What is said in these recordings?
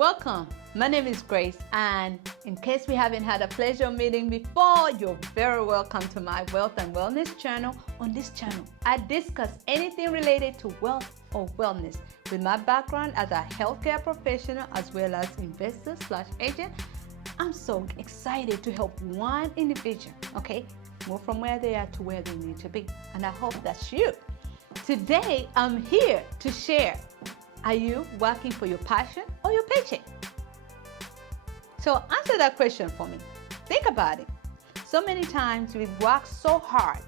Welcome. My name is Grace, and in case we haven't had a pleasure meeting before, you're very welcome to my Wealth and Wellness channel. On this channel, I discuss anything related to wealth or wellness. With my background as a healthcare professional as well as investor/agent, I'm so excited to help one individual, move from where they are to where they need to be. And I hope that's you. Today, I'm here to share. Are you working for your passion or your paycheck? So answer that question for me. Think about it. So many times we work so hard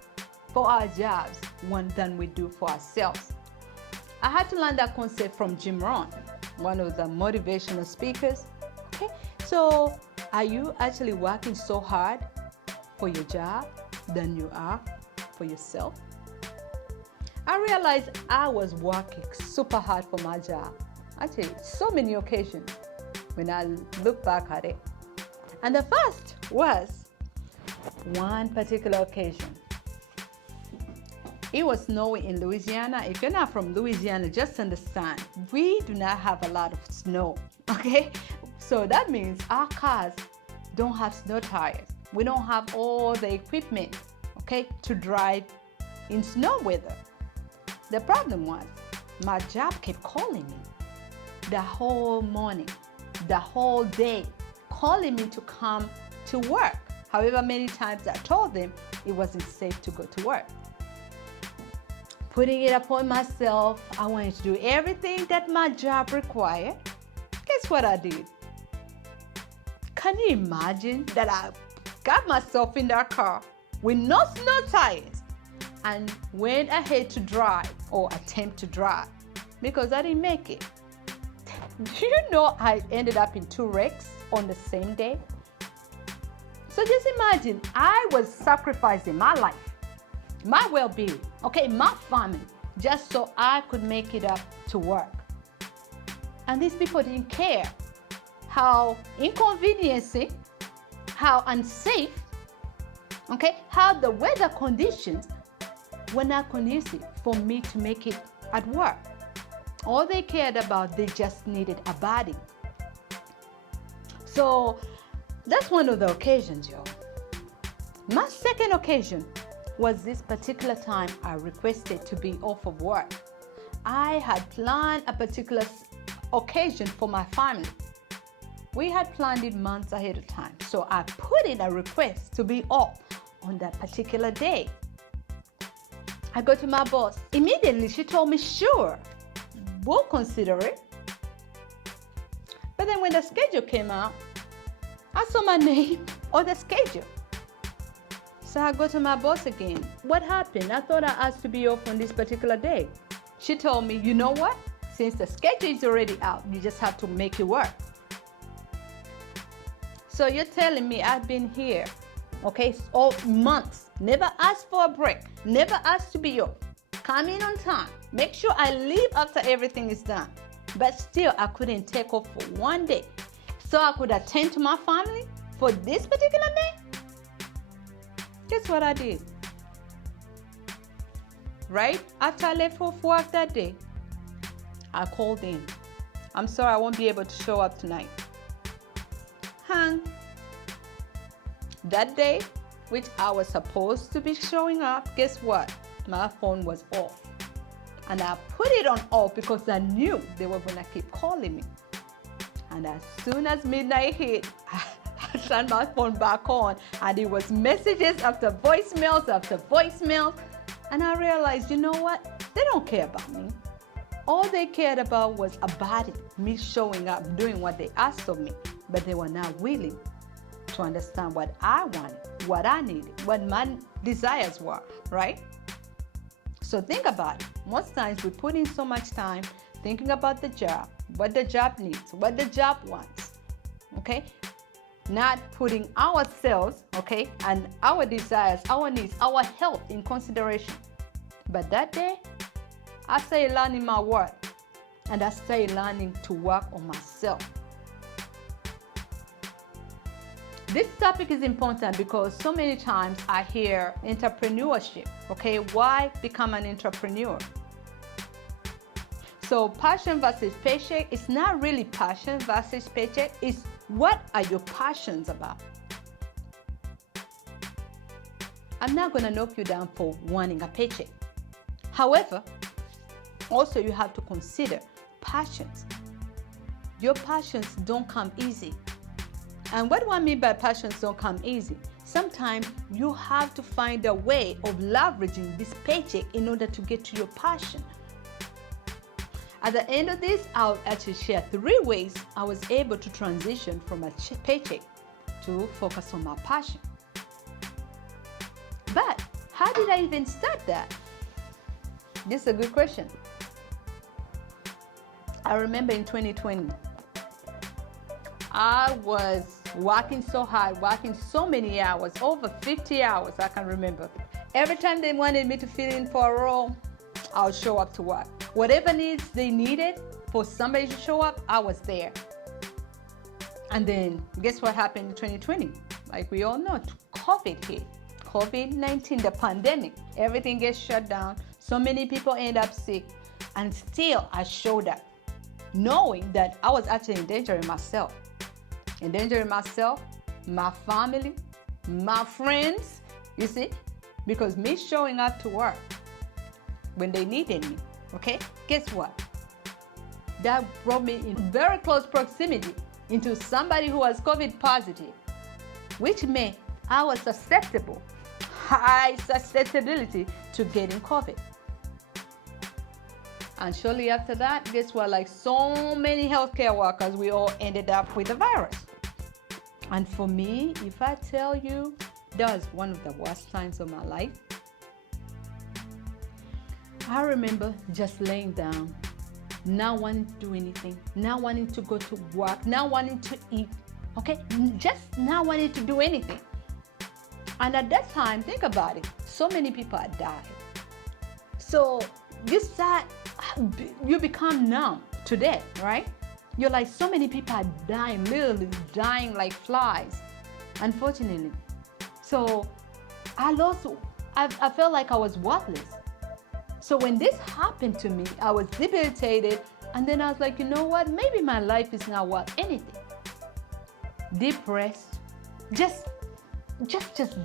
for our jobs more than we do for ourselves. I had to learn that concept from Jim Rohn, one of the motivational speakers. So are you actually working so hard for your job than you are for yourself? I realized I was working super hard for my job. Actually, so many occasions when I look back at it. And the first was one particular occasion. It was snowing in Louisiana. If you're not from Louisiana, just understand, we do not have a lot of snow, So that means our cars don't have snow tires. We don't have all the equipment, to drive in snow weather. The problem was, my job kept calling me the whole morning, the whole day, calling me to come to work. However many times I told them it wasn't safe to go to work. Putting it upon myself, I wanted to do everything that my job required. Guess what I did? Can you imagine that I got myself in that car with no snow tires and went ahead to drive or attempt to drive because I didn't make it? Do you know I ended up in 2 wrecks on the same day? So just imagine, I was sacrificing my life, my well-being, my family, just so I could make it up to work. And these people didn't care how inconveniencing, how unsafe, how the weather conditions were not conducive for me to make it at work. All they cared about, they just needed a body. So that's one of the occasions, y'all. My second occasion was this particular time I requested to be off of work. I had planned a particular occasion for my family. We had planned it months ahead of time. So I put in a request to be off on that particular day. I go to my boss. Immediately, she told me, sure, we'll consider it. But then when the schedule came out, I saw my name on the schedule. So I go to my boss again. What happened? I thought I asked to be off on this particular day. She told me, you know what? Since the schedule is already out, you just have to make it work. So you're telling me I've been here, all months, never asked for a break, never asked to be off, come in on time, make sure I leave after everything is done. But still, I couldn't take off for one day so I could attend to my family for this particular day? Guess what I did? Right after I left off work that day, I called in. I'm sorry, I won't be able to show up tonight. That day, which I was supposed to be showing up, guess what? My phone was off. And I put it on off because I knew they were going to keep calling me. And as soon as midnight hit, I turned my phone back on, and it was messages after voicemails after voicemails. And I realized, you know what? They don't care about me. All they cared about was a body, me showing up, doing what they asked of me. But they were not willing to understand what I wanted, what I needed, what my desires were, right? So think about it. Most times we put in so much time thinking about the job, what the job needs, what the job wants, Not putting ourselves, and our desires, our needs, our health in consideration. But that day, I started learning my worth, and I started learning to work on myself. This topic is important because so many times I hear entrepreneurship, Why become an entrepreneur? So passion versus paycheck, it's not really passion versus paycheck. It's what are your passions about? I'm not going to knock you down for wanting a paycheck. However, also you have to consider passions. Your passions don't come easy. And what do I mean by passions don't come easy? Sometimes you have to find a way of leveraging this paycheck in order to get to your passion. At the end of this, I'll actually share 3 ways I was able to transition from a paycheck to focus on my passion. But how did I even start that? This is a good question. I remember in 2020, I was working so hard, working so many hours, over 50 hours, I can remember. Every time they wanted me to fill in for a role, I'll show up to work. Whatever needs they needed for somebody to show up, I was there. And then guess what happened in 2020? Like we all know, COVID hit. COVID-19, the pandemic, everything gets shut down. So many people end up sick. And still I showed up, knowing that I was actually endangering myself. Endangering myself, my family, my friends, you see? Because me showing up to work when they needed me, okay? Guess what? That brought me in very close proximity into somebody who was COVID positive, which meant I was susceptible, high susceptibility to getting COVID. And shortly after that, guess what? Like so many healthcare workers, we all ended up with the virus. And for me, if I tell you, that was one of the worst times of my life. I remember just laying down, not wanting to do anything, not wanting to go to work, not wanting to eat, okay? Just not wanting to do anything. And at that time, think about it, so many people had died. So you become numb to death, right? You're like, so many people are dying, literally dying like flies, unfortunately. So I felt like I was worthless. So when this happened to me, I was debilitated, and then I was like, you know what? Maybe my life is not worth anything. Depressed, just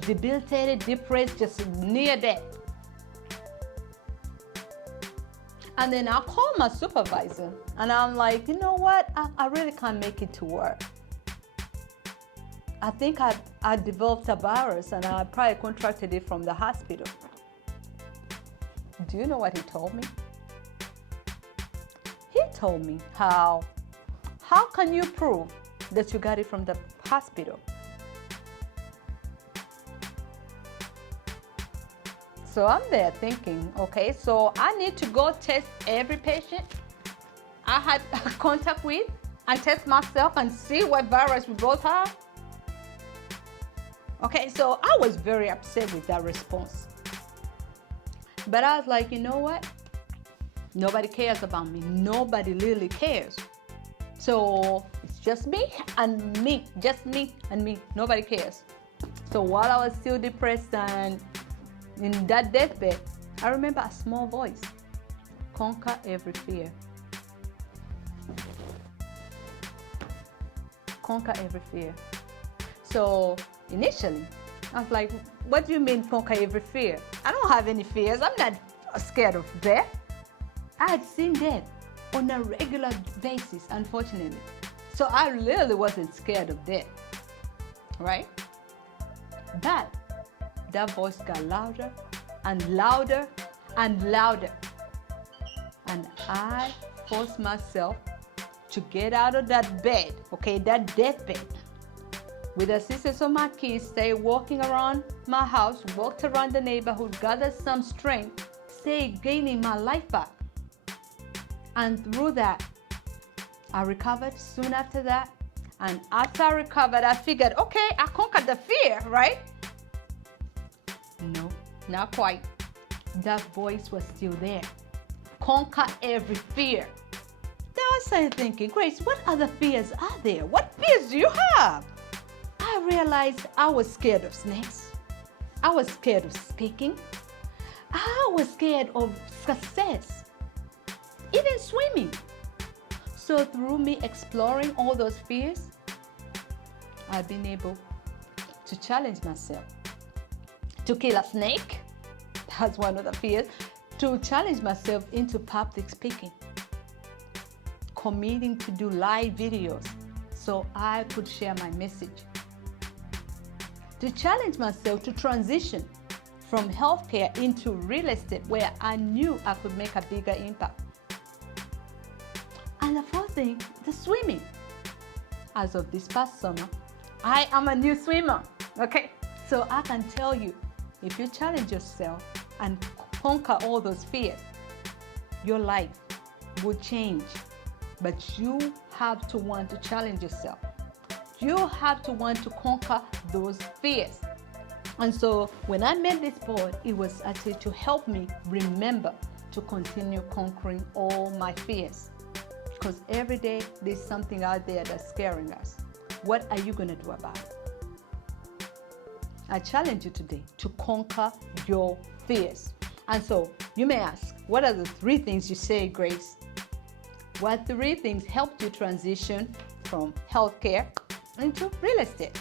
debilitated, depressed, just near death. And then I called my supervisor, and I'm like, you know what? I really can't make it to work. I think I developed a virus, and I probably contracted it from the hospital. Do you know what he told me? He told me how can you prove that you got it from the hospital? So I'm there thinking, okay, so I need to go test every patient I had contact with and test myself and see what virus we both have. Okay, so I was very upset with that response. But I was like, you know what? Nobody cares about me. Nobody really cares. So it's just me and me, just me and me. Nobody cares. So while I was still depressed and in that deathbed, I remember a small voice: conquer every fear. Conquer every fear. So initially, I was like, what do you mean conquer every fear? I don't have any fears. I'm not scared of death. I had seen death on a regular basis, unfortunately. So I literally wasn't scared of death, right? But that voice got louder and louder and louder. And I forced myself to get out of that bed, okay, that deathbed. With the assistance of my kids, stay walking around my house, walked around the neighborhood, gathered some strength, stay gaining my life back. And through that, I recovered soon after that. And after I recovered, I figured, okay, I conquered the fear, right? No, not quite. That voice was still there. Conquer every fear. Then I started thinking, Grace, what other fears are there? What fears do you have? I realized I was scared of snakes. I was scared of speaking. I was scared of success. even swimming. So through me exploring all those fears, I've been able to challenge myself. To kill a snake, that's one of the fears. To challenge myself into public speaking. Committing to do live videos so I could share my message. To challenge myself to transition from healthcare into real estate where I knew I could make a bigger impact. And the fourth thing, the swimming. As of this past summer, I am a new swimmer, okay? So I can tell you, if you challenge yourself and conquer all those fears, your life will change. But you have to want to challenge yourself. You have to want to conquer those fears. And so when I made this board, it was actually to help me remember to continue conquering all my fears. Because every day there's something out there that's scaring us. What are you going to do about it? I challenge you today to conquer your fears. And so you may ask, what are the 3 things you say, Grace? What 3 things helped you transition from healthcare into real estate?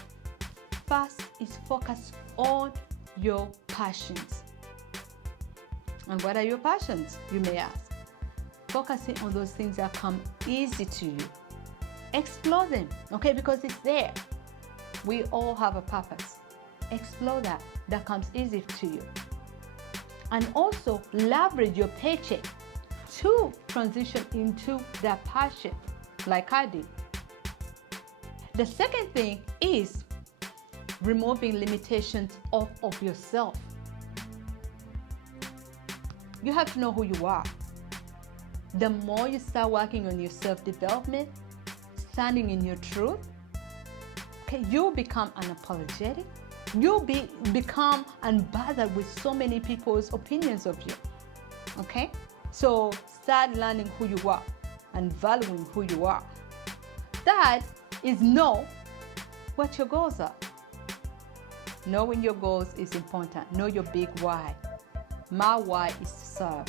First is focus on your passions. And what are your passions, you may ask? Focusing on those things that come easy to you. Explore them, okay, because it's there. We all have a purpose. Explore that. That comes easy to you. And also leverage your paycheck to transition into that passion, like I did. The second thing is removing limitations of yourself. You have to know who you are. The more you start working on your self-development, standing in your truth, okay, you'll become unapologetic. You'll become unbothered with so many people's opinions of you, okay? So start learning who you are and valuing who you are. That is know what your goals are. Knowing your goals is important. Know your big why. My why is to serve.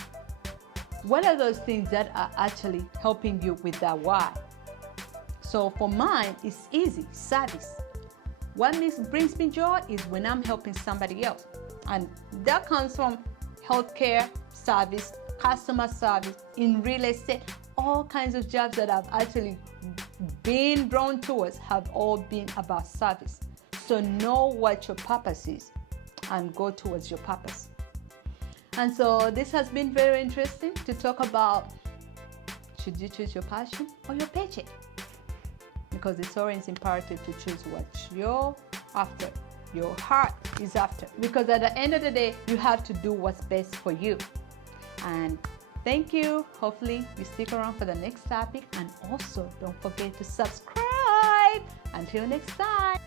What are those things that are actually helping you with that why? So for mine, it's easy, service. What brings me joy is when I'm helping somebody else. And that comes from healthcare, service, customer service, in real estate. All kinds of jobs that I've actually been drawn towards have all been about service. So know what your purpose is and go towards your purpose. And so this has been very interesting to talk about, should you choose your passion or your paycheck? Because it's always imperative to choose what you're after, your heart is after. Because at the end of the day, you have to do what's best for you. And thank you. Hopefully you stick around for the next topic. And also don't forget to subscribe. Until next time.